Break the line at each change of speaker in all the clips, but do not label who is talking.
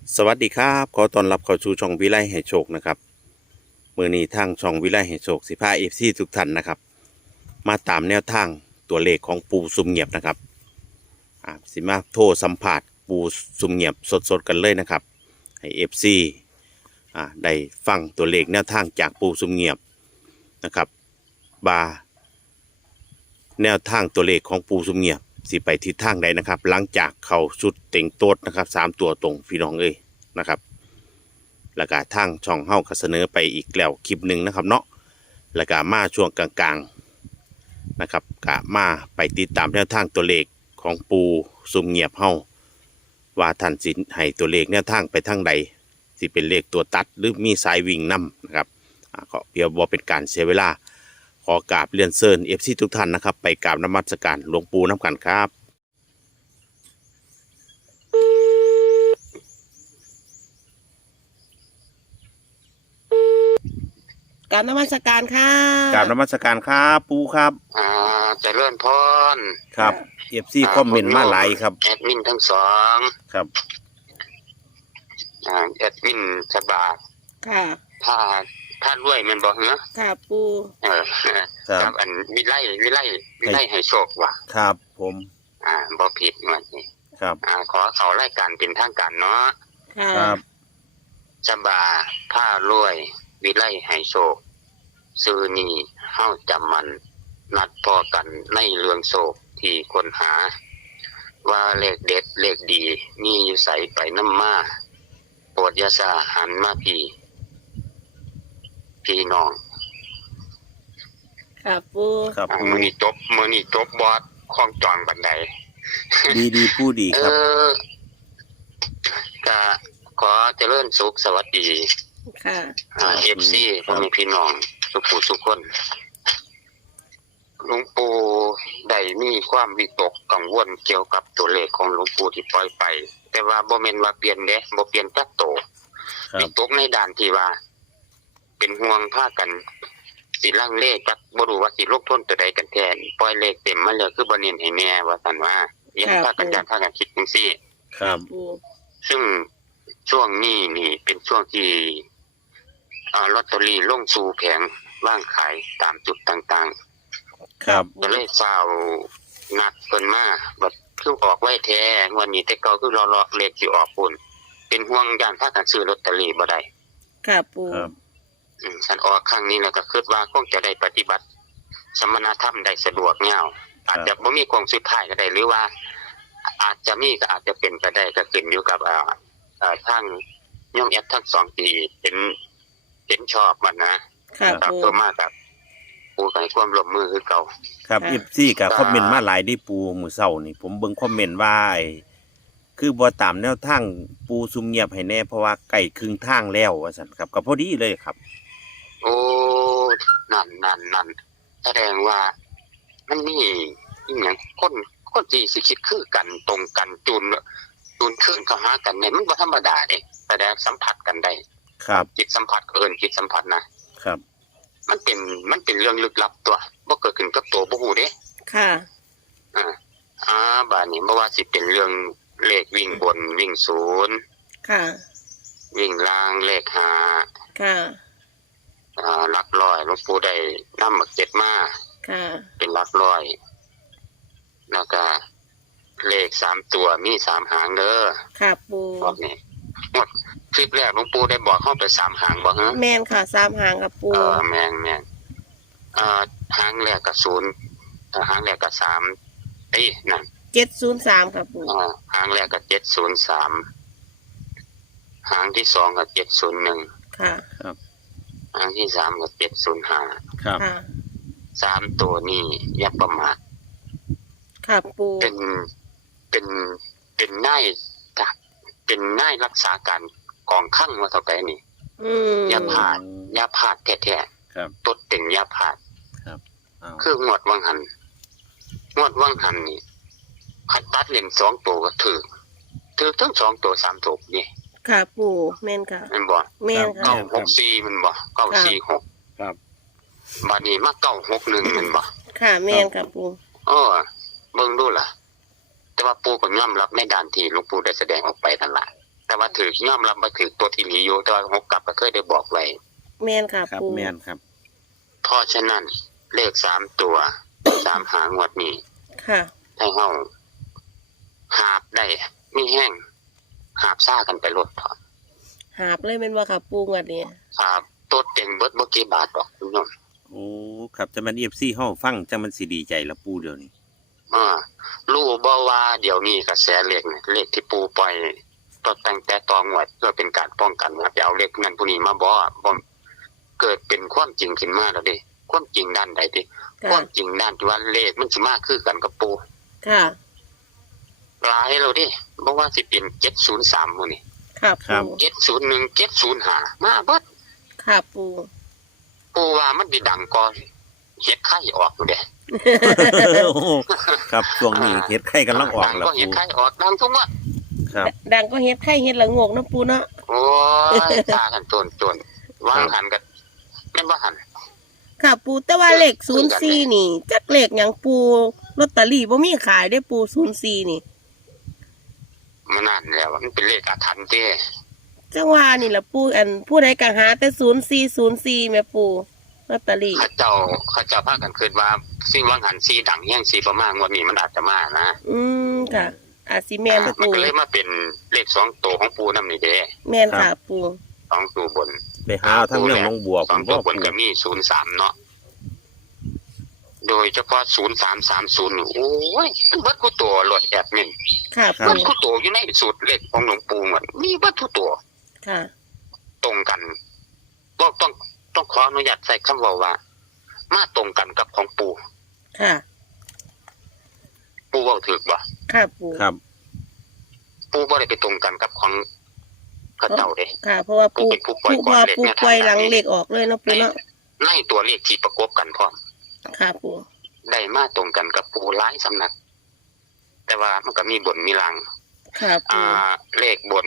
สวัสดีครับขอต้อนรับเข้าสู่ช่องวิไลให้โชคนะครับมื้อนี้ทางช่องวิไลให้โชคสิพาFCทุกท่านนะครับมาตามแนวทางตัวเลขของปูซุ่มเงียบนะครับสิมาโทรสัมภาษณ์ปูซุ่มเงียบสดๆกันเลยนะครับให้ FC ได้ฟังตัวเลขแนวทางจากปูซุ่มเงียบนะครับบาแนวทางตัวเลขของปูซุ่มเงียบสิไปทิศทางใดนะครับหลังจากเข้าชุดเต็งโต๊ดนะครับ3ตัวตรงพี่น้องเอ้ยนะครับแล้วก็ทางช่องเฮาก็เสนอไปอีกแล้วคลิปหนึ่งนะครับเนาะแล้วก็มาช่วงกลางๆนะครับก็มาไปติดตามแนวทางตัวเลขของปูซุ่มเงียบเฮาว่าท่านสิให้ตัวเลขแนวทางไปทางใดสิเป็นเลขตัวตัดหรือมีสายวิ่งนำนะครับก็เพื่อบ่เป็นการเสียเวลาขอกราบเรียนเชิญFCทุกท่านนะครับไปกราบนมัสการหลวงปู่น้ำกันครับ
กราบนมัสการค่ะ
กราบนมัสการครับปูครับ
เจริญพร
ครับ FC คอมเมนต์มาหลายครับ
แอดมินทั้งสอง
ครับ
แอดมินฉบา
ค่ะ
ถ้ารวยแมันบ่เหรอ
ค่ะปู
ครับอันวิไลให้โชคว่ะ
ครับผม
บ่ผิดว่านี่
ครับ
ขอเขารายการเป็นทางการเนาะ
ครับ
ฉบาผ้ารวยวิไลให้โชคซื้อนี่เฮาจำมันนัดพอกันในเรื่องโศกที่คนหาว่าเลขเด็ดเลขดีมีอยู่ใสไปน้ำมาโปรดยาสาหันมาพี่น้อง
ค่ะปู
ครับ
มื้อนี้จบบอดคล้องจองบันได
ดีผู้ดีครับ
ก็ขอเจริญสุขสวัสดี
ค่ะ
FC พ่อแม่พี่น้องทุกผู้ทุกคนหลวงปู่ได้มีความวิตกกังวลเกี่ยวกับตัวเลขของหลวงปู่ที่ปล่อยไปแต่ว่าบ่แม่นว่าเปลี่ยนเด้บ่เปลี่ยนจักโตวิตกในด้านที่ว่าเป็นห่วงพากันสิลังเลจักบ่รู้ว่าสิลงทุนตัวใดกันแทนปล่อยเลขเต็มมาแล้วคือบ่เน้นให้แน่ว่าซั่นว่ายังพากันคิดจังซี่
ครับ
ซึ่งช่วงนี้นี่เป็นช่วงที่ลอตเตอรี่ลงสู่แผงวางขายตามจุดต่าง
ๆครับ
ก็เลยฟ้าวนัดเพิ่นมาแบบคือออกไว้แท้วันนี้แต่เก่าคือรอเลขสิออกพุ่นเป็นห่วงย่านพากันซื้อลอตเตอรี่บ่ได้
ค่ะปู่
ฉันออกครั้งนี้แล้วก็คิดว่าคงจะได้ปฏิบัติสมณธรรมได้สะดวกยาวอาจจะบ่มีโค้งสุดท้ายก็ได้หรือว่าอาจจะมีก็อาจจะเป็นไปได้ก็ขึ้นอยู่กับทางโยมแอดทั้ง2ปีเห็นชอบมันนะ
ครับ
ตัวมากครับปูให้ความร่วมมือคือเก่า
ครับFCก็คอมเมนต์มาหลายดิปูมื้อเช้านี่ผมเบิ่งคอมเมนต์ว่าคือบ่ตามแนวทางปูซุ่มเงียบให้แน่เพราะว่าใกล้ครึ่งทางแล้วว่าซั่นครับก็พอดีเลยครับ
โอ้นั่นแสดงว่ามันนี่อีหยังคนที่สิคิดคือกันตรงกันจูนขึ้นเข้าหากันเนี่ยมันบ่ธรรมดาเด้แสดงสัมผัสกันได้
ครับ
จิตสัมผัสจิตสัมผัส
นะครับ
มันเป็นเรื่องลึกลับตัวบ่เกิดขึ้นกับตัวบ่ฮู้เด้
ค่ะ
บาดนี้บ่ว่าสิเป็นเรื่องเลขวิ่งบนวิ่งศูนย์
ค่ะ
วิ่งล่างเลข5
ค่ะ
หลักร้อยหลวงปู่ได้นำมาเก็บมา
ค่ะ
เป็นหลักร้อยแล้วก็เลข3ตัวมี3หางเด้อ
ค่ะปู่
บอกนี่หมดคลิปแรกหลวงปู่ได้บอกเข้าไป3หางบ่ฮะ
แม่นค่ะ3หางครับปู่
แม่นหางแรกก็0หางแรกก็3นั่น
703ครับปู่
หางแรกก็703หางที่2ก็701
ค่ะครับ
หางที่3ก็705
ครับ
ค่ะ
3ตัวนี้อย่าประมาท
ค่ะปู่
เป็นนายรักษาการกองคั่งว่าเท่าไหร่นี่อย่าพลาดแท้
ๆครับ
ตดเต็งอย่าพลาด
ครับ
คืองวดวังหันนี่คัดตัดเล่น2ตัวก็ถือทั้ง2ตัว3ตัวนี่
ค่ะปู่แม่นค่ะ
แม่นบ่
แม่นค่ะ
964มันบ่946
ครับ
บัดนี้มา961มันบ่
ค่ะแม่นค่ะปู่
เบิ่งดูล่ะแต่ว่าปู่ก็ยอมรับในด้านที่หลวงปู่ได้แสดงออกไปนั่นล่ะแต่แต่ว่าถือยอมรับมาถือตัวที่หนีอยู่แต่ว่าหกกลับก็เคยได้บอกไว้
แม่นค่ะ
ครับ
ปู่
แม่นครับ
เพราะฉะนั้นเลข3 ตัว 3 หางวดนี้
ค่ะ
ให้เฮาหาบได้ไม่แห้งหาบซ่ากันไปรถถอด
หาบเลยแม่นบ่ค่ะปู่งวดนี้
ครับตัวเต็งเบิดบ่กี่บาทดอกคุณโยม
โอ้ครับจะมัน FC เฮาฟังจังมันสิดีใจละปูเดี๋ยวนี้
รู้บ่ว่าเดี๋ยวนี้กระแสเลขเนี่ยเลขที่ปูปล่อยก็ตั้งแต่ตองวดเพื่อเป็นการป้องกันว่าจะเอาเลขนั้นผู้นี้มาบ่เกิดเป็นความจริงขึ้นมาแล้วเด้ความจริงด้านใดดิค
ค่ะ
วามจริงด้านที่ว่าเลขมันสิมาคือกันกับปู
ค่ะ
หลายแล้วดิบ่ว่าสิเป็น703มื้อนี้
ค่ะ
ครับ
ปู่
701 705มาเบิด
ค่ะปู่
ปูว่ามันสิดังก่อนเฮ็ดไข่ออกอยู่เด้
โอ้ครับช่วงนี้เฮ็ดไข่กำลังออก
ดัง
แล้ว
ก็เฮ็
ปู
ดไข่ออกดังทุกมื้อ
ครับ
ดังก็เฮ็ดไข่เฮ็ดละโงกเนาะปู่เนาะ
โอ้ยตากันจนวางหันกันแม่นบ่หัน
ค่ะปู่แต่ว่าเลข04นี่จักเลขหยังปู่ลอตเตอรี่บ่มีขายได้ปู่04นี่
มันนั่นแล้วมันเป็นเลขอาถรรพ์เด้
จังว่านี่ล่ะปู่อันผู้ใดก็หาแต่0404แม่ปู่ลอตเตอรี่
ข้าเจ้าพากันคิดว่าสิ่งวางหันสีดังแห้งสีประมาณงวดนี้มันอาจจะมานะ
ค่ะอาจสิแม่น
มัน
ปู่
ก็เลยมาเป็นเลข2 ตัวของปูนำนี่เด้
แม่นค่ะปู่
2 ตัวบน
ไปหาเอาทั้งเรื่องน้องบัวผม
2 ตัว
ว่า
บนก็มี03เนาะโดยเฉพาะ0330นี่โอ้ยมันเบิดกูตัวโหลดแอดมิน
ค่ะ
เบิ
ปู่
ดกูตัวอยู่ในสูตรเลขของหลวงปู่หมดมีเบิดทุกตัว
ค่ะ
ตรงกันก็ต้องขออนุญาตใส่คำว่า มาตรงกันกับของปู่
ค่ะ
ปู่เว้าถูกบ่
ค่ะปู่
ครับ
ปู่บ่ได้ไปตรงกันกับของเขาเจ้าเด้
ค่ะ เพราะว่าปู่
เป็นผู้ปล่อย
ปู่
ก่อน
ว่า
เลข
ปู่
เนี่ย
ปล่อย
ทาง
หลัง
นี้
เลขออกเลยเนาะปู่เนาะ
ในตัวเลขที่ประกบกันพร้อม
ค่ะปู่
ได้มาตรงกันกับปู่หลายสำนัก แต่ว่ามันก็มีบนมีล่าง
ค่ะปู่
เลขบน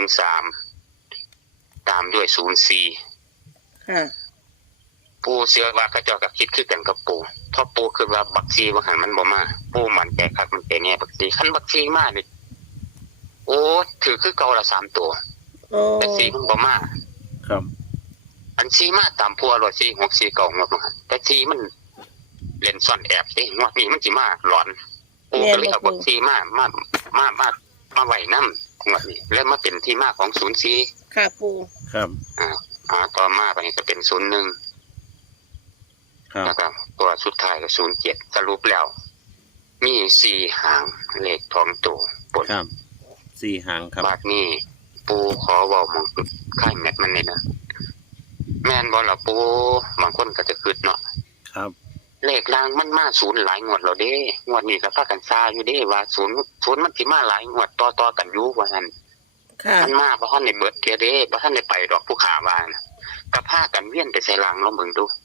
03ตามด้วย04
ค่ะ
ปู่เชื่อว่าเขาเจ้าก็คิดคือกันกับปู่เพราะปู่คือว่าบักซีว่าหันมันบ่มาปู่มันใจคักมันเป็นแน่บักซีคันบักซีมานี่โอ้ถือคือเก่าละ3 ตัว
โอ้
แต่ซีมันบ่มา
ครับ
อันซีมาตามพัวรถซี6 4 9งวดมาหันแต่ซีมันเล่นซ่อนแอบเด้งวดนี้มันสิมาหลอนปู่ก็เลยเอาบักซีมาไว้นำงวดนี้แล้วมาเป็นที่มาของ04
ค่ะปู่
ครับ
ต่อมาไปก็เป็น01
ครับ
นะครับตัวสุดท้ายก็07สรุปแล้ว มี4หางเลขท้องตัวบน
ครับ4หางครับ
บาดนี้ปูขอเว้าหมองจุดค่ายแมทมันนี่นะแม่นบ่ล่ะปูบางคนก็จะคิดเนาะ
ครับ
เลขล่างมันมา0หลายงวดแล้วเด้งวดนี้ก็พากันซาอยู่เด้ว่า0มันสิมาหลายงวดต่อๆกันอยู่ว่าซั่น
ค่ะ
มันมาบ่ทันได้เบิดเที่ยเด้บ่ทันได้ไปดอกผู้ขาว่านะก็พากันเวียนไปใส่ล่างลองเบิ่งดู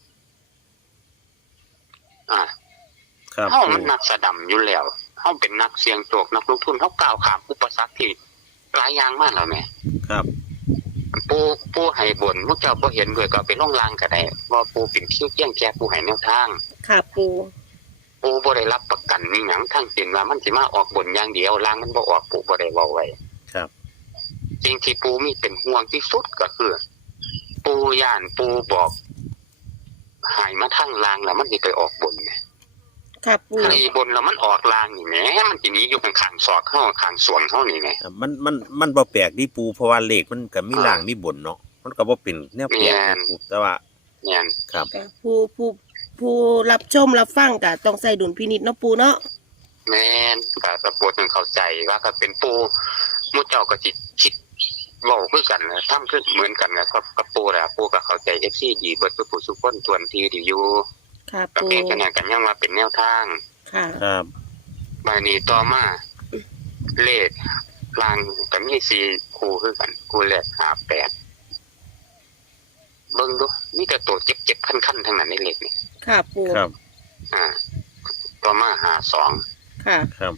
ครับ
เฮามันนักสะดำอยู่แล้วเฮาเป็นนักเสี่ยงโชคนักลงทุนเฮาก้าวข้ามอุปสรรคที่หลายอย่างมากแล้วแหม
ครับ
ปูให้บนพวกเจ้าบ่เห็นด้วยก็เอาไปลงลางก็ได้ว่าปูเป็นคิ้วเกี้ยงแก่ปูให้แนวทาง
ค่ะปู่
ปูบ่ได้รับประกันอีหยังทั้งสิ้นว่ามันสิมาออกบนอย่างเดียวลางมันบ่ออกปูบ่ได้เว้าไว้
ครับ
สิ่งที่ปูมีเป็นห่วงที่สุดก็คือ ปูย่านปูบอกให้มาทางลางแล้วมันสิไปออกบนแหม
ค่ะปู่
ถ้าอีบนแล้วมันออกลางนี่แหมมันสิหนีอยู่ข้างๆศอกเฮาข้างสวนเฮานี่แหม
มันบ่แปลกดิปูเพราะว่าเลขมันก็มีล่างมีบนเนาะมันก็บ่เป็นแนวแปลกนะปูแต่ว่า
เนี่ย
ครับ
ค่ะผู้รับชมรับฟังก็ต้องใส่ดุลพินิจเนาะปู่เนาะ
แม่นก็โปรดจงเข้าใจว่าก็เป็นปูหมู่เจ้าก็สิคิดเว้าคือกันนะทำคือเหมือนกันนะครับกับปูแหละปูก็เข้าใจ FC ดีเบิดทุกผู้ทุกคนทวนทีดีอยู่
ค่ะ
ก็
ปู่
เพียงแค่นั้นกันยังว่าเป็นแนวทาง
ค่ะ
ครับ
บัดนี้ต่อมาเลขลางก็มี4คู่คือกันคู่แรก58เบิ่งดูมีแต่ตัวเจ็บๆคันๆทั้งนั้นในเลขนี่
ค่ะปู่
ครับ
ต่อมา52
ค่ะ
ครับ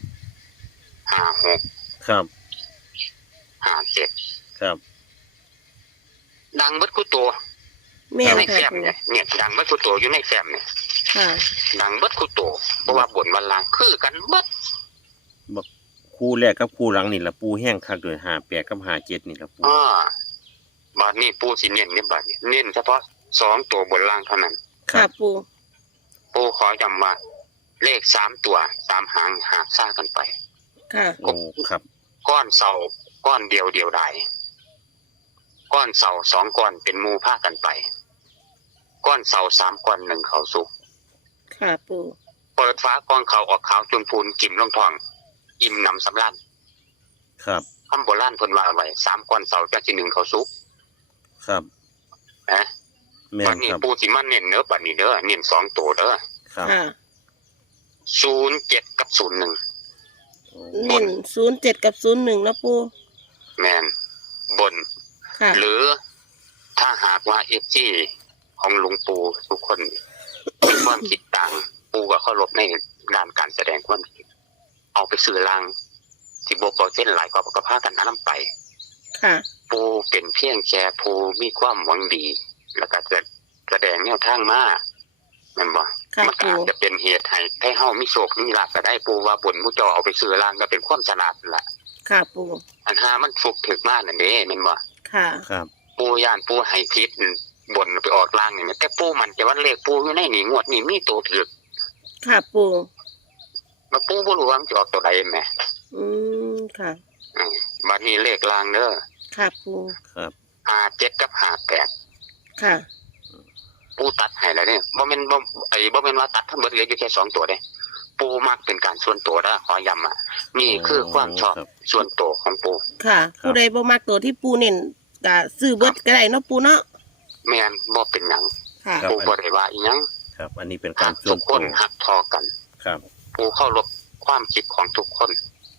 56
ครับ
57
ครับ
ดังเบิดคู่ตัว
แม่น
ใน
ค่ะ
แฟ้ม
ปู่
เนี่ยดังเบิดคู่ตัวอยู่ในแฟ้มเนี่ย
ค่ะ
ดังเบิดคู่ตัวเพราะว่าบนวันลางคือกันเบิด
บักคูคู่แรกกับคู่หลังนี่ละปูแห้งคักด้วย58กับ57นี่ละปู
บัดนี้ปูสิเน้นเนี่ยบัดนี้เน้นเฉพาะ2ตัวบนล่างเท่านั้น
ค่ะปู
ปูขอย้ำว่าเลข3ตัว3หางหากซ่ากันไป
ค่ะ
โอ้ครับ
ก้อนเสาก้อนเดียวใดก้อนเสา2ก้อนเป็นหมู่พากันไป ก้อนเสา3ก้อน1เขาสุก
ค่ะปู
เปิดฟ้าก้อนเขาออกขาวจนพูนกิ่มลงทอง อิ่มหนำสำราญ
ครับ
คำโบราณเพิ่นว่าไว้3ก้อนเสาจักสิ1เขาสุก
ครับ
นะ
แม่
บัด
น
นี้
ครับ
ปูสิมาเน้นเด้อบัดนี้เด้อเน้น2ตัวเด้อ
ครับ
ค่ะ
07กับ01
โอ้
เน้น07กับ01นะปู
แม่นบน
ค่ะ
หรือถ้าหากว่าFGของหลวงปู่ทุกคนมีความคิดต่างปู่ก็เคารพในด้านการแสดงความคิดเอาไปสื่อลางสิบ่เส้นหลายก็พากันนำไป
ค่ะ
ปู่เป็นเพียงแค่ผู้มีความหวังดี แล้วก็จะแสดงแนวทางมาแม่นบ่
ค่ะ
มันก็
ปู่
อาจจะเป็นเหตุให้เฮามีโชคมีลาภก็ได้ปู่ว่าบุญผู้เจ้าเอาไปสื่อลางก็เป็นความฉลาดนั่นล่ะ
ค่ะปู
อันหามันฟุกถึกมานั่นเด้แม่นบ่
ค่ะ
ครับ
ปูย่านปูให้พิษบนไปออกล่างนี่แหมแต่ปูมันจะวันเลขปูอยู่ในนี่งวดนี่มีตัวถือ
ค่ะปู
มาปูบ่รู้ว่ามันจะออกตัวใดแหม
ค่ะ
บัดนี้เลขล่างเด้อ
ค่ะปู
ครับ
57กับ58
ค่ะ
ปูตัดให้แล้วเนี่ยบ่แม่นว่าตัดทั้งหมดเหลืออยู่แค่2ตัวเด้ปูมักเป็นการส่วนตัวเด้อขอย้ำนี่คือความชอบส่วนตัวของปู
ค่ะ ผู้ใดบ่มักตัวที่ปูเน้นก็ซื้อเบิดก็ได้เนาะปูเนาะ
แม่นบ่เป็นหยัง
ค่ะ
ปูบ่ได้ว่าอีหยัง
ครับ อันนี้เป็นการส่
ทุ
วน
กค
ตัวน
ฮักทอกัน
ครับ
ปูเคารพความคิดของทุกคน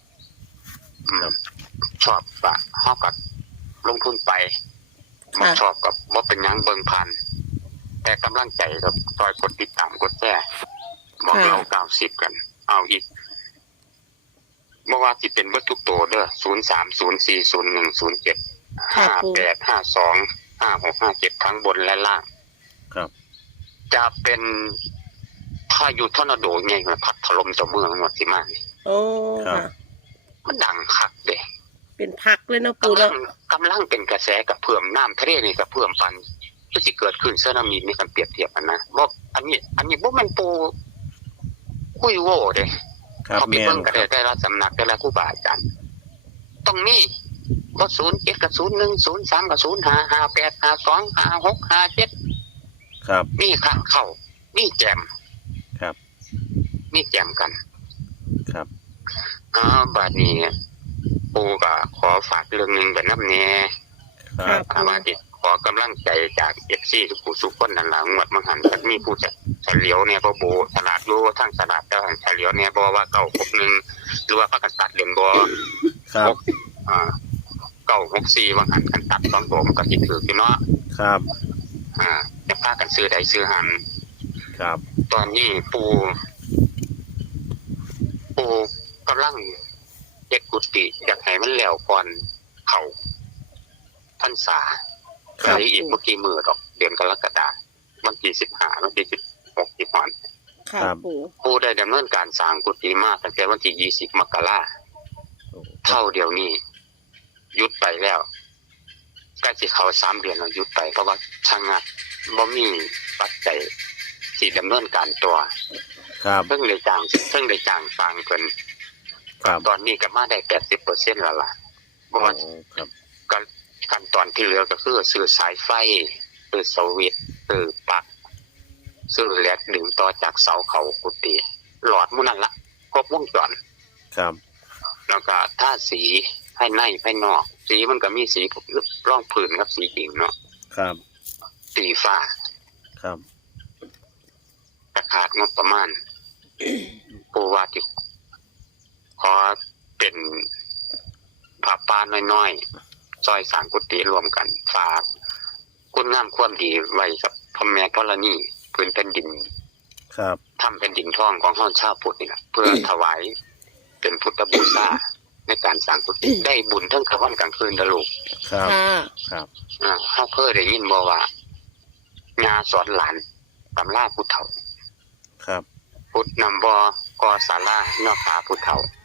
ชอบปะเฮากับลงทุนไป
ค่ะ
ชอบกับบ่เป็นหยังเบิ่งผ่านแต่กำลังใจกับซอยกดติดตามกดแชร์บอกเรา90กัน เอาอีกบ่ว่าสิเป็นเบิดทุกตัวเด้อ03040107 5852 5657ทั้งบนและล่าง
ครับ
จะเป็นพายุทอร์นาโดใหญ่พัดถล่มเจ้าเมืองหมดสิมานี่
โอ้ค่ะ
มันดังคักเด้
เป็นพักเลยเนาะปูเนาะ
กำลังเป็นกระแสกับเพิ่มน้ำทะเลนี่กับเพิ่มปันก็สิเกิดขึ้นสึนามิในการเปรียบเทียบกันนะบ่อันนี้บ่แม่นปูคุยโว้เด้
ครับ
เขาไป
แม่
เบิ่
น
งก็
ค
ได้
รับ
แต่ละสำนักแต่ละครูบาอาจารย์ต้องมีบ่07กับ01 03กับ05 58 52 56 57
ครับ
มีข้างเข้ามีแจม
ครับ
มีแจมกัน
ครับ
บัดนี้ปูก็ขอฝากเรื่องหนึงกับน้ำแน่
ครับ
ว่าที่ขอกำลังใจจาก FC ทุกผู้ทุกคนนั่นล่ะงวดมังหันก็มีผู้จะเฉลียวเนี่ยบ่โบตลาดอยู่ทางตลาดแต่ว่าเฉลียวเนี่ยบ่ว่าเก้าหกหนึ่งหรือว่าพากันตัดเล่นบ่
ครับ
เก้าหกสี่ว่าหันกันตัด2ตัวมันก็สิถูกอยู่เนาะ
ครับ
จะพากันซื้อใดซื้อหัน
ครับ
ตอนนี้ปูกำลังเฮ็ดกุฏิอยากให้มันแล้วก่อนเข้าพรรษา ก็เลยอีกเมื่อกี้มือดอกเดือนกรกฎาคมวันที่15วันที่16ที่ผ่าน
ค่ะปู
ผู้ได้ดำเนินการสร้างกุฏิมาตั้งแต่วันที่20มกราคม
โอ้
เท่าเดียวนี้หยุดไปแล้วใกล้สิเข้า3เดือนแล้วหยุดไปเพราะว่าชะงักบ่มีปัจจัยที่ดำเนินการตัว
ครับ
เพิ่งได้จ้างสร้างเพิ่น
ครับ
ตอนนี้ก็มาได้ 80% แล้วล่ะเพราะว่า
โอ้ครับ
ขั้นตอนที่เหลือก็คือซื้อสายไฟซื้อสวิตช์ซื้อปลั๊กซื้อแลดดึงต่อจากเสาเข้ากุฏิหลอดหมู่นั่นละครบวงจร
ครับ
แล้วก็ถ้าสีภายในภายนอก สีมันก็มีสีร่องพื้นกับสีจริงเนาะ
ครับ
สีฟ้า
ครับ
แต่ขาดงบประมาณผู้ว่าที่ขอเป็นผ้าป่าน้อยๆซอยสร้างกุฏิรวมกันฝากคุณงามความดีไว้กับพ่อแม่ธรณีพื้นแผ่นดิน
ครับ
ทำแผ่นดินทองของเฮาชาวพุทธนี่ล่ะเพื่อถวายเป็นพุทธบูชาในการสร้างกุฏิได้บุญทั้งกลางวันกลางคืนนะลูก
ครับ
ค่ะ
ครับ
เฮาเคยได้ยินบ่ว่าญาสอนหลานตำราผู้เฒ่า
ครับ
พุทธนำบ่ก่อศาลาย่อขาผู้เฒ่า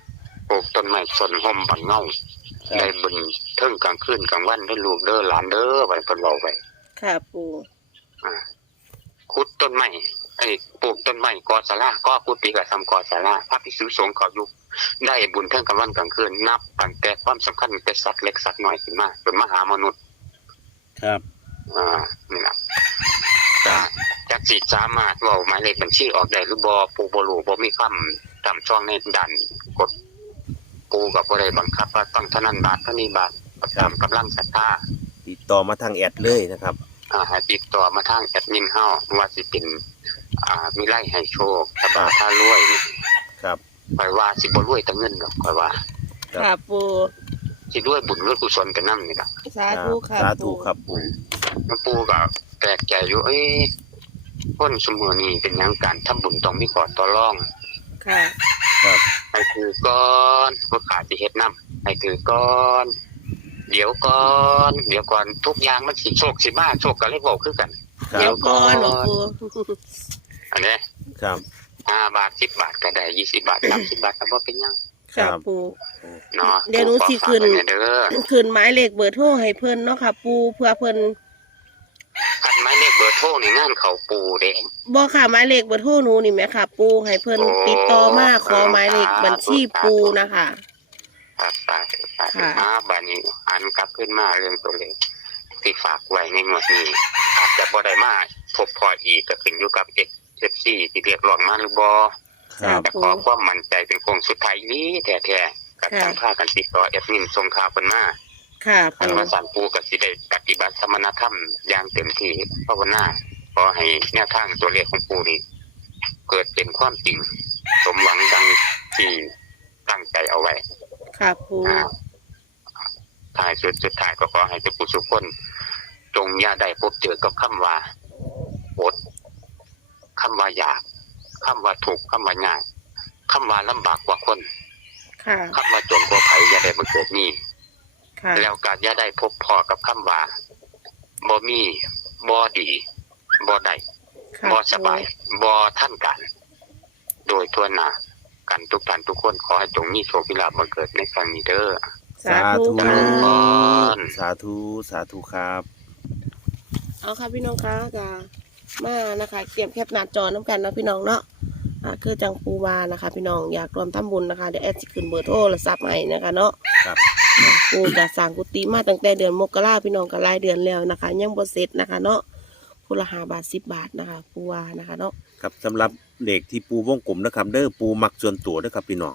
ปลูกต้นไม้สนห่มบังเงาได้บุญเทิงกลางคืนกลางวันได้ลูกเด้อหลานเด้อไว้เพิ่นเว้าไว้
ค่ะปู
ขุดต้นไม้ปลูกต้นไม้กอศาลาก็กุฏิก็ทำกอศาลาพระภิกษุสงฆ์เขาอยู่ได้บุญเทิงกลางวันกลางคืนนับตั้งแต่ความสำคัญแต่สัตว์เล็กสัตว์น้อยขึ้นมาจนมหามนุษย์
ครับ
นี่ล่ะจักสิสามารถเว้าหมายเลขบัญชีออกได้หรือบ่ปู่บ่รู้บ่มีคำตามช่องในดันกดปู่ก็บ่ได้บังคับว่าต้องเท่านั้นบาทเท่านี้บาทตามกำลังศรัทธา
ติดต่อมาทางแอดเลยนะครับ
ให้ติดต่อมาทางแอดมินเฮาว่าสิเป็นมีไล่ให้โชคตบาถ้ารวยนี่
ครับ
ข่อยว่าสิบ่รวยแต่เงินดอกข่อยว่า
ค่ะปู
สิรวยบุญรวยกุศลกันนำนี่ล่ะ
สาธุค่ะ
สาธุครับปู่
แล้วปู่ก็แปลกใจอยู่คนซุมื้อนี้เป็นหยังการทำบุญต้องมีข้อต่อรอง
ค่ะ
ครับ
ให้ถือก่อนบ่ขาดสิเฮ็ดนำให้ถือก่อนเดี๋ยวก่อนทุกอย่างมันสิโชคสิมาโชคก็เลยเว้าคือกัน
ครั
เดี๋ยว
บ
ก่อนหลวงปู
อันนี้
ครับ
5 บาท 10 บาทก็ได้20 บาท 30 บาทก็บ่เป็นหยัง
ค่ะปู
เนาะ
เดี๋ยวหนูสิขึ้น
ปู่ขอฝากไว้เด้อ
คืนหมายเลขเบอร์โทรให้เพิ่นเนาะค่ะ ปูเพื่อเพิ่น
คันหมายเลขเบอร์โทรนี่งานเขาปู่เด้
บ่ค่ะหมายเลขเบอร์โทรหนูนี่แหมค่ะ ปูให้เพิ่นติดต่อมาขอหมายเลขบัญชีปูนะคะ
ครับสาธุสาธุ
ค่ะ
บัดนี้อันกลับขึ้นมาเรื่องตัวเลขที่ฝากไว้ในงวดนี้อาจจะบ่ได้มาพบพออีกก็ขึ้นอยู่กับ FC ที่เรียกร้องมาหรือบ่
ครับ
แต่ขอความมั่นใจเป็นโครงสุดท้ายนี้แท้ๆก็ต้องพากันติดต่อแอดมินส่งข่าวเพิ่นมา
ค่ะ
คัน
ปู
ว่าสารปูก็สิได้ปฏิบัติสมณธรรมอย่างเต็มที่ภาวนาขอให้แนวทางตัวเลขของปูนี้เกิดเป็นความจริง สมหวังดังที่ตั้งใจเอาไว้
ค่ะปู
ท้ายสุดท้ายก็ขอให้ทุกผู้ทุกคนจงอย่าได้พบเจอกับคำว่าอดคำว่าอยากคำว่าทุกข์คำว่ายากคำว่าลำบากกว่าคน
ค่ะ
คำว่าจนกว่าไผอย่าได้มาเกิดนี้
ค่ะ
แล้วก็อย่าได้พบพอกับคำว่าบ่มีบ่ดีบ่ได้
ค่ะ
บ่สบายบ่ท่านกัน โดยทั่วหน้ากันทุกท่านทุกคนขอให้จงมีโชคมีลาภมาเกิดในครั้งนี้เด้อ
สาธุ
สา
ค่ะ
ธุ
สาธุ สาธุครับ
เอาค่ะพี่น้องคะจะมานะคะเก็บแคปหน้าจอน้ำกันนะพี่น้องเนาะคือจังปูวานะคะ พี่น้องอยากรวมทำบุญนะคะเดี๋ยวแอดจะขึ้นเบอร์โทรศัพท์ให้นะคะเนาะ
ครับ
ปูจะสั่งกุฏิมาตั้งแต่เดือนมกราพี่น้องก็รายเดือนแล้วนะคะ ยังบ่เสร็จนะคะ เนาะคนละ5 บาท 10 บาทนะคะ ปูวานะคะเนาะ
ครับสำหรับเลขที่ปูวงกลมนะครับเด้อปูมักส่วนตัวเด้อครับพี่น้อง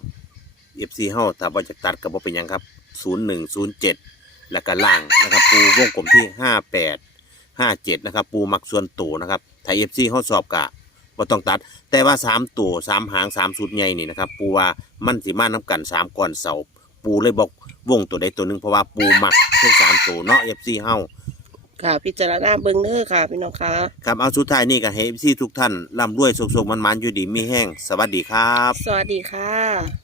FC เฮาถ้าบ่จะตัดก็บ่เป็นหยังครับ0107แล้วก็ล่างนะครับปูวงกลมที่5857นะครับปูมักส่วนตัวนะครับถ้า FC เฮาสอบกะบ่ต้องตัด แต่ว่า3ตัว3หาง3สุดใหญ่นี่นะครับปูว่ามันสิมานํกัน3ก้อนเสาปูเลยบอกวงตัวใดตัวหนึงเพราะว่าปูมักทั้ง3ตัวเนาะ FC เฮา
ค่ะ พิจารณาเบิ่งเด้อค่ะ พี่น้องคะ
ครับเอาสุดท้ายนี่ก็ให้ FC ทุกท่านร่ำรวยสุขๆมันๆอยู่ดีมีแห้งสวัสดีครับ
สวัสดีค่ะ